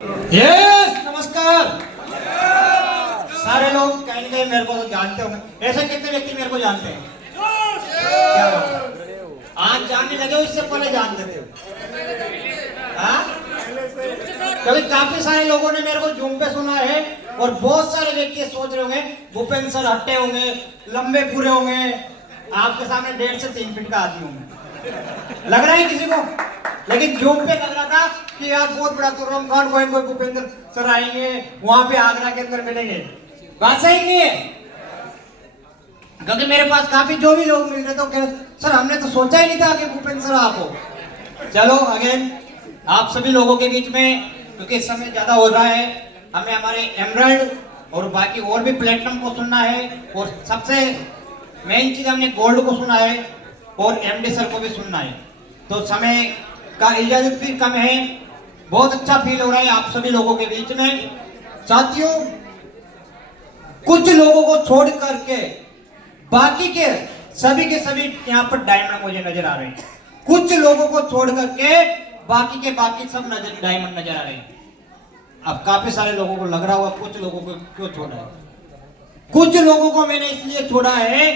Yes नमस्कार। सारे लोग कहीं ना कहीं मेरे को तो जानते होंगे। ऐसे कितने व्यक्ति मेरे को जानते हैं? क्या बात है? आज जानने लगे हो, इससे पहले जानते थे? हाँ? क्योंकि काफी सारे लोगों ने मेरे को जूम पे सुना है और बहुत सारे व्यक्ति सोच रहे होंगे भूपेंद्र सर हट्टे होंगे, लंबे पूरे होंगे, आपके सामने 1.5 से 3 फीट का आदमी होंगे। लग रहा है किसी को? लेकिन जूम पे लग रहा था कि यार बहुत बड़ा तुर्रम खान कोई भूपेंद्र सर आएंगे, वहां पे आगरा के अंदर मिलेंगे। बात सही नहीं है? क्योंकि मेरे पास काफी जो भी लोग मिल रहे थे सर हमने तो सोचा ही नहीं था कि भूपेंद्र सर आप हो। चलो अगेन आप सभी लोगों के बीच में, क्योंकि समय ज्यादा हो रहा है, हमें हमारे एमराल्ड और बाकी और भी प्लेटिनम को सुनना है और सबसे मेन चीज हमने गोल्ड को सुना है और एमडी सर को भी सुनना है। तो समय का इजाजत भी कम है। बहुत अच्छा फील हो रहा है आप सभी लोगों के बीच में। साथियों, कुछ लोगों को छोड़ करके बाकी के सभी यहाँ पर डायमंड मुझे नजर आ रहे हैं। कुछ लोगों को छोड़ करके बाकी सब डायमंड नजर आ रहे हैं। अब काफी सारे लोगों को लग रहा होगा कुछ लोगों को क्यों छोड़ा है। कुछ लोगों को मैंने इसलिए छोड़ा है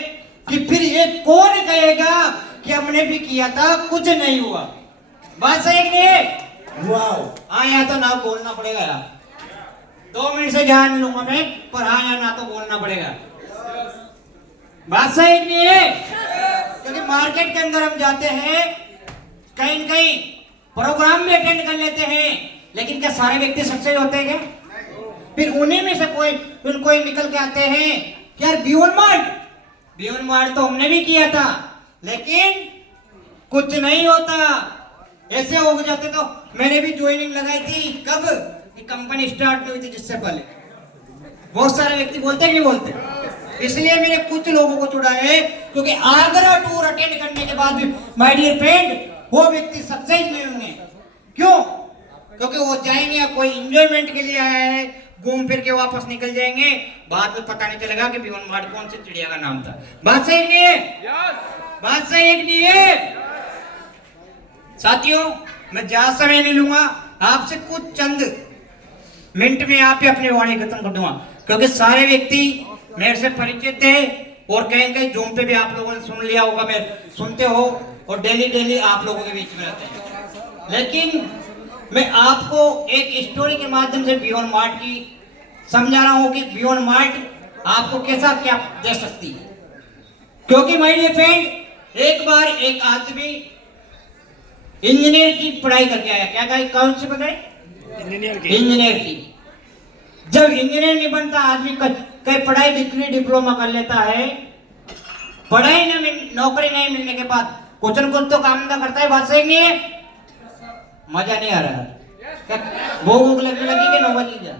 कि फिर ये कौन कहेगा कि हमने भी किया था कुछ नहीं हुआ। बात सही नहीं? हाँ या तो ना बोलना पड़ेगा यार। 2 मिनट से जान लूंगा मैं, पर हाँ या ना तो बोलना पड़ेगा। बात सही नहीं है? क्योंकि मार्केट के अंदर हम जाते हैं, कहीं न कहीं प्रोग्राम भी अटेंड कर लेते हैं, लेकिन क्या सारे व्यक्ति सक्सेस होते हैं क्या? फिर उन्हीं में से कोई निकल के आते हैं कि यार बियॉन्ड मार्ट तो हमने भी किया था, लेकिन कुछ नहीं होता। ऐसे हो जाते तो मैंने भी ज्वाइनिंग लगाई थी। कब? कि कंपनी स्टार्ट नहीं हुई थी, जिससे पहले। बहुत सारे व्यक्ति बोलते हैं, नहीं बोलते? इसलिए मैंने कुछ लोगों को चुना है, क्योंकि आगरा टूर अटेंड करने के बाद भी माय डियर फ्रेंड वो व्यक्ति सक्सेस नहीं होंगे। क्यों? क्योंकि वो जाएंगे कोई एंजॉयमेंट के लिए आया है, घूम फिर के वापस निकल जाएंगे, बाद में पता नहीं चलेगा कि बियॉन्ड मार्ट कौन सी चिड़िया का नाम था। बात सही नहीं है? बात सही नहीं है? साथियों, मैं ज्यादा समय नहीं लूंगा, आपसे कुछ चंद मिनट में आप ही अपनी वाणी खत्म कर दूंगा, क्योंकि सारे व्यक्ति मेरे से परिचित थे और कहीं कहीं जूम पे भी आप लोगों ने सुन लिया होगा, मैं सुनते हो और डेली आप लोगों के बीच में रहते हैं। लेकिन मैं आपको एक स्टोरी के माध्यम से बियॉन्ड मार्ट की समझा रहा हूं कि बियॉन्ड मार्ट आपको कैसा क्या दे सकती है। क्योंकि माय डियर फ्रेंड, एक बार एक आदमी इंजीनियर की पढ़ाई करके आया। क्या कहा? कौन सी पढ़ाई? इंजीनियर की। जब इंजीनियर नहीं बनता आदमी कई पढ़ाई डिग्री डिप्लोमा कर लेता है, पढ़ाई नौकरी नहीं मिलने के बाद कुछ न कुछ तो काम करता है। बात सही नहीं है? मजा नहीं आ रहा? भूख लगने लगी कि नौकरी की जा?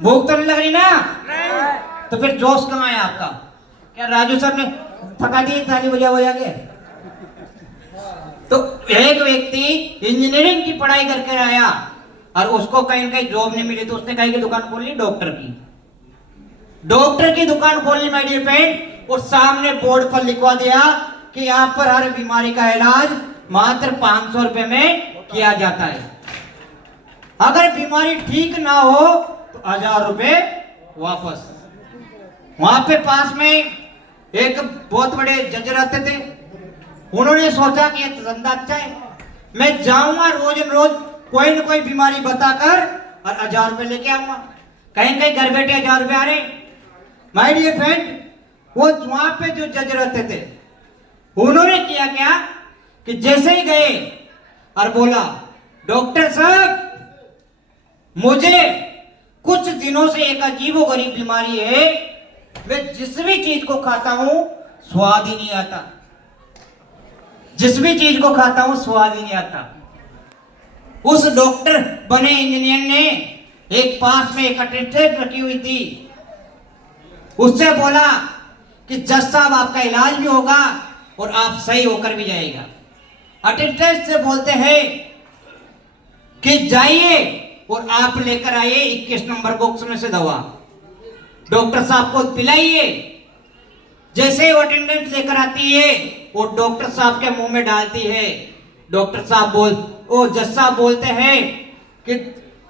भूख तो नहीं लग रही ना? तो फिर जोश कहाँ है आपका? क्या राजू सर ने थका दी ताली बजा के? तो एक व्यक्ति इंजीनियरिंग की पढ़ाई करके आया और उसको कहीं न कहीं जॉब नहीं मिली, तो उसने कहीं की दुकान खोल ली, डॉक्टर की दुकान खोल ली माय डियर फ्रेंड, और सामने बोर्ड पर लिखवा दिया कि यहाँ पर हर बीमारी का इलाज मात्र 500 रुपए में किया जाता है। अगर बीमारी ठीक ना हो तो 1000 रुपए वापस। वहां पे पास में एक बहुत बड़े जज रहते थे। उन्होंने सोचा कि ये धंधा अच्छा है, मैं जाऊंगा रोज कोई न कोई बीमारी बताकर और 1000 रुपए लेके आऊंगा। कहीं घर बैठे 1000 रुपए आ रहे। माय डियर फ्रेंड, वो वहां पे जो जज रहते थे उन्होंने किया क्या कि जैसे ही गए और बोला, डॉक्टर साहब मुझे कुछ दिनों से एक अजीबोगरीब बीमारी है, मैं जिस भी चीज को खाता हूं स्वाद ही नहीं आता, जिस भी चीज को खाता हूं स्वाद ही नहीं आता। उस डॉक्टर बने इंजीनियर ने एक पास में एक अटेंडेंट रखी हुई थी, उससे बोला कि जज साहब आपका इलाज भी होगा और आप सही होकर भी जाएगा। अटेंडेंट से बोलते हैं कि जाइए और आप लेकर आइए 21 नंबर बॉक्स में से दवा, डॉक्टर साहब को पिलाइए। जैसे ही अटेंडेंट लेकर आती है वो डॉक्टर साहब के मुंह में डालती है, डॉक्टर साहब जज साहब बोलते हैं कि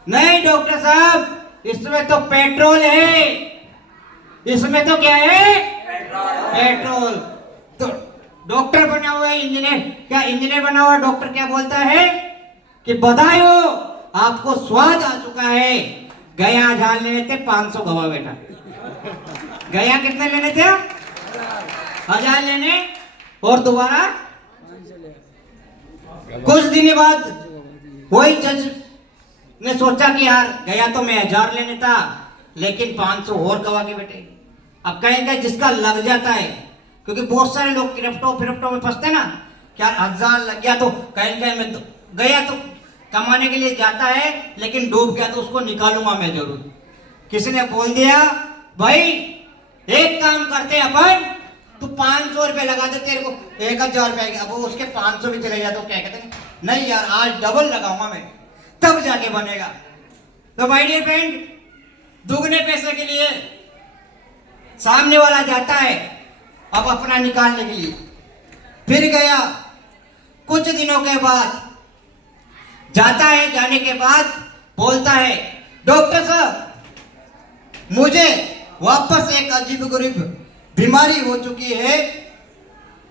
नहीं डॉक्टर साहब, इसमें तो पेट्रोल है, इसमें तो क्या है, पेट्रोल। तो डॉक्टर बना हुआ है इंजीनियर, क्या इंजीनियर बना हुआ डॉक्टर क्या बोलता है कि बधाई हो, आपको स्वाद आ चुका है। गया झाल लेने थे 500 गवा बेटा, गया कितने लेने थे, 1000 लेने, और दोबारा कुछ दिन बाद वही जज ने सोचा कि यार गया तो मैं 1000 लेने था, लेकिन 500 और गवा के बेटे। अब कहेंगे जिसका लग जाता है, क्योंकि बहुत सारे लोग क्रिप्टो में फंसते ना, क्या 1000 लग गया तो कहेंगे मैं तो गया तो कमाने के लिए जाता है, लेकिन डूब गया तो उसको निकालूंगा मैं जरूर। किसी ने बोल दिया भाई एक काम करते अपन, तू 500 रुपए लगा दे, तेरे को 1000 रुपए आएगा। अब वो उसके 500 भी चले जाए तो क्या कहते हैं, नहीं यार आज डबल लगाऊंगा मैं, तब जाके बनेगा। तो माय डियर फ्रेंड, दुगने पैसे के लिए सामने वाला जाता है अब अपना निकालने के लिए, फिर गया, कुछ दिनों के बाद जाता है, जाने के बाद बोलता है डॉक्टर साहब मुझे वापस एक अजीबोगरीब बीमारी हो चुकी है,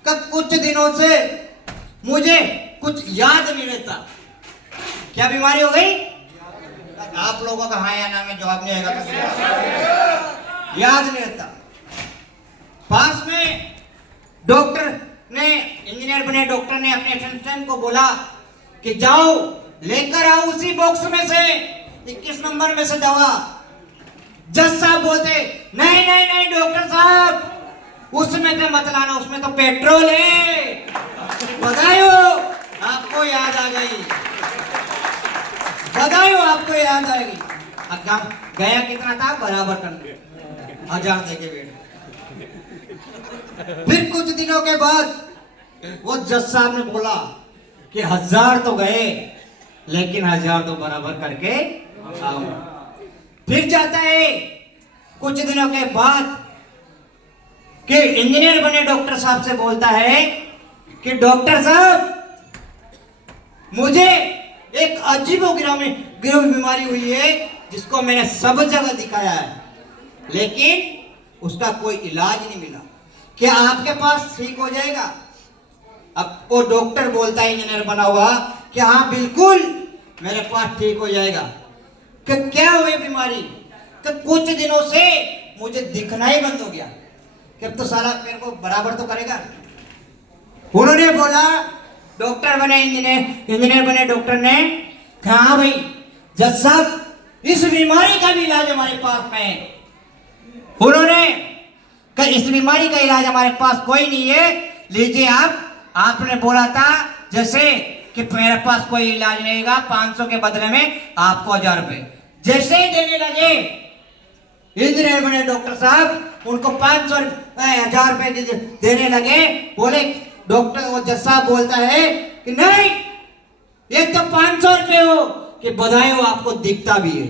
कब कुछ दिनों से मुझे कुछ याद नहीं रहता। क्या बीमारी हो गई? आप लोगों का हाँ या ना में जवाब नहीं आएगा तो याद नहीं रहता। पास में डॉक्टर ने, इंजीनियर बने डॉक्टर ने अपने असिस्टेंट को बोला कि जाओ लेकर आओ उसी बॉक्स में से 21 नंबर में से दवा। जज साहब बोलते नहीं नहीं नहीं डॉक्टर साहब उसमें से मत लाना, उसमें तो पेट्रोल है। बधाई हो आपको याद आ गई, बधाई हो आपको याद आएगी। अब गया कितना था बराबर करने, 1000 दे के बैठ। फिर कुछ दिनों के बाद वो जज साहब ने बोला कि 1000 तो गए, लेकिन 1000 तो बराबर करके आओ। फिर जाता है कुछ दिनों के बाद कि इंजीनियर बने डॉक्टर साहब से बोलता है कि डॉक्टर साहब मुझे एक अजीबोगरीब बीमारी हुई है, जिसको मैंने सब जगह दिखाया है, लेकिन उसका कोई इलाज नहीं मिला, क्या आपके पास ठीक हो जाएगा? अब वो डॉक्टर बोलता है इंजीनियर बना हुआ कि हाँ बिल्कुल मेरे पास ठीक हो जाएगा। कि क्या हुई बीमारी? कि कुछ दिनों से मुझे दिखना ही बंद हो गया, कि अब तो साला मेरे को बराबर तो करेगा। उन्होंने बोला डॉक्टर बने इंजीनियर बने डॉक्टर ने कहा हाँ भाई जज साहब इस बीमारी का भी इलाज हमारे पास में है। उन्होंने कहा इस बीमारी का इलाज हमारे पास कोई नहीं है, लीजिए आपने बोला था जैसे कि मेरे पास कोई इलाज नहीं होगा, 500 के बदले में आपको 1000 रुपए। जैसे ही देने लगे इंजीनियर बने डॉक्टर साहब उनको 500 1000 रुपए देने लगे। बोले डॉक्टर वो जज साहब बोलता है कि नहीं ये तो 500 रुपए हो, कि बधाई हो आपको दिखता भी है,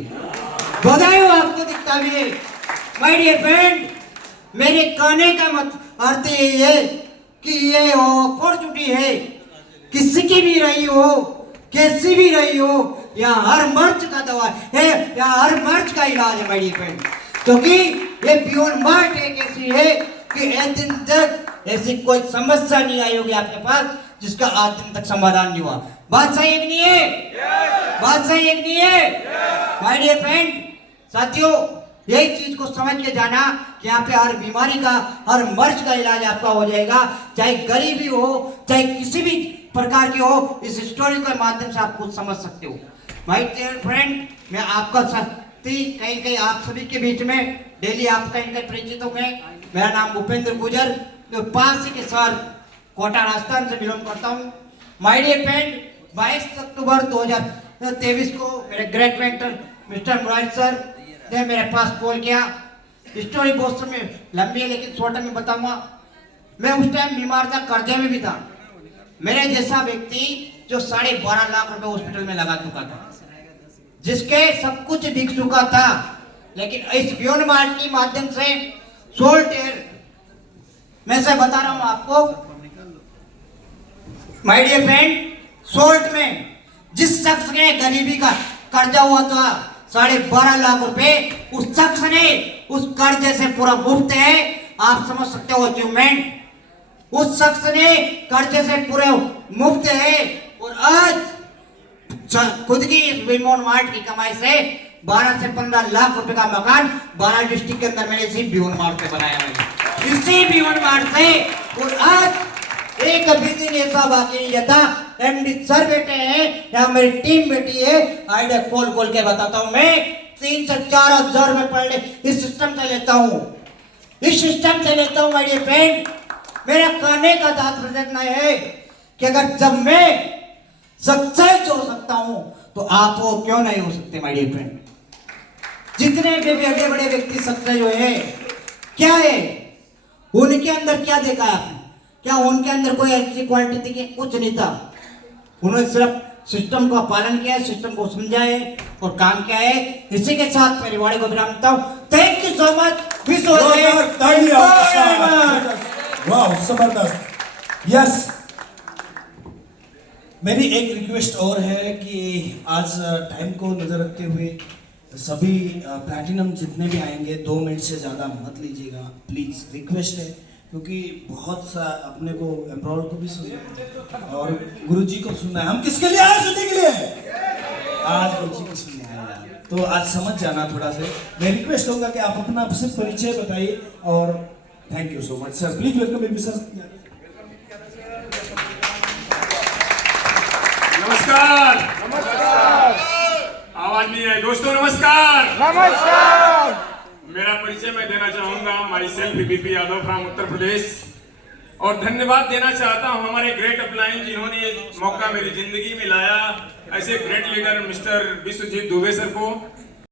बधाई हो आपको दिखता भी है। माय डियर फ्रेंड, मेरे कहने का अर्थ ये है कि ये अपॉर्चुनिटी है, किसी की भी रही हो, कैसी भी रही हो, या हर मर्ज का दवा है, या हर मर्ज का इलाज है माय डियर फ्रेंड। क्योंकि ये बियॉन्ड मार्ट एक ऐसी है कि एक दिन तक ऐसी कोई समस्या नहीं आई होगी आपके पास जिसका आज दिन तक समाधान नहीं हुआ। बात सही एक नहीं है? बात सही एक नहीं है? माय डियर फ्रेंड, साथियों यही चीज को समझ के जाना कि यहाँ पे हर बीमारी का, हर मर्ज का इलाज आपका हो जाएगा, चाहे गरीबी हो, चाहे किसी भी प्रकार की हो। इस स्टोरी के माध्यम से आप कुछ समझ सकते हो। माय डियर फ्रेंड, मैं आपका साथी कहीं कहीं आप सभी के बीच में डेली आप कहीं कहीं परिचित हो गए। मेरा नाम भूपेंद्र गुजर, मैं पास के शहर कोटा राजस्थान से बिलोंग करता हूँ। माय डियर फ्रेंड, 22 अक्टूबर 2023 को मेरे ग्रेट मेंटर मिस्टर मुराद सर ने मेरे पास कॉल किया। स्टोरी बहुत समय लंबी है लेकिन शॉर्ट में बताऊंगा। मैं उस टाइम बीमार था, कर्जे में भी था। मेरे जैसा व्यक्ति जो 12.5 लाख रुपए हॉस्पिटल में लगा चुका था, जिसके सब कुछ बिक चुका था, लेकिन इस बियॉन्ड मार्ट के माध्यम से सोल्ट एयर मैं से बता रहा हूं आपको। माय डियर फ्रेंड, सोल्ट में जिस शख्स ने गरीबी का कर्जा हुआ था 12.5 लाख रुपए, उस शख्स ने उस कर्जे से पूरा मुक्त है। आप समझ सकते हो अचीवमेंट, उस शख्स ने कर्जे से पूरे मुक्त है और आज खुद की इस विमोन मार्ट की कमाई से 12 से 15 लाख रुपए का मकान 12 डिस्ट्रिक्ट के अंदर मैंने इसी बीवन मार्ट से बनाया है, इसी बीवन मार्ट से। और आज एक भी दिन ऐसा बाकी नहीं जाता, एमडी सर बैठे हैं या मेरी टीम बैठी है, आइडिया खोल खोल के बताता हूं। मैं 3 से 4 हजार रुपए पर डे इस सिस्टम से लेता हूं, इस सिस्टम से लेता हूं। आइडिया फ्रेंड, मेरा कहने का तात्पर्य इतना है कि अगर जब मैं सक्सेस हो सकता हूं तो आप वो क्यों नहीं हो सकते माय डियर फ्रेंड। जितने भी बड़े बड़े व्यक्ति सक्सेस हुए हैं, क्या है उनके अंदर क्या देखा आपने? क्या उनके अंदर कोई ऐसी क्वालिटी थी? कुछ नहीं था। उन्होंने सिर्फ सिस्टम का पालन किया है, सिस्टम को समझा है और काम किया है। इसी के साथ मेरी वाणी को विरामता हूं। Thank you so much. वाह, जबरदस्त। यस, मेरी एक रिक्वेस्ट और है कि आज टाइम को नजर रखते हुए सभी प्लैटिनम जितने भी आएंगे 2 मिनट से ज़्यादा मत लीजिएगा प्लीज़, रिक्वेस्ट है। क्योंकि बहुत सा अपने को एम्ब्रॉयड को भी सुनना है और गुरुजी को सुनना है। हम किसके लिए आए? सुनने के लिए आज गुरुजी को सुनने आए, तो आज समझ जाना थोड़ा सा। मैं रिक्वेस्ट होगा कि आप अपना सिर्फ परिचय बताइए और thank you so much sir. Please welcome baby sir. नमस्कार। नमस्कार। आवाज नहीं आई दोस्तों? नमस्कार। नमस्कार। मेरा परिचय मैं देना चाहूंगा, myself BP Yadav from Uttar Pradesh, और धन्यवाद देना चाहता हूं हमारे ग्रेट अपलाइन जिन्होंने ये मौका मेरी जिंदगी में लाया, ऐसे great leader mister Vishwajeet Dubey sir को।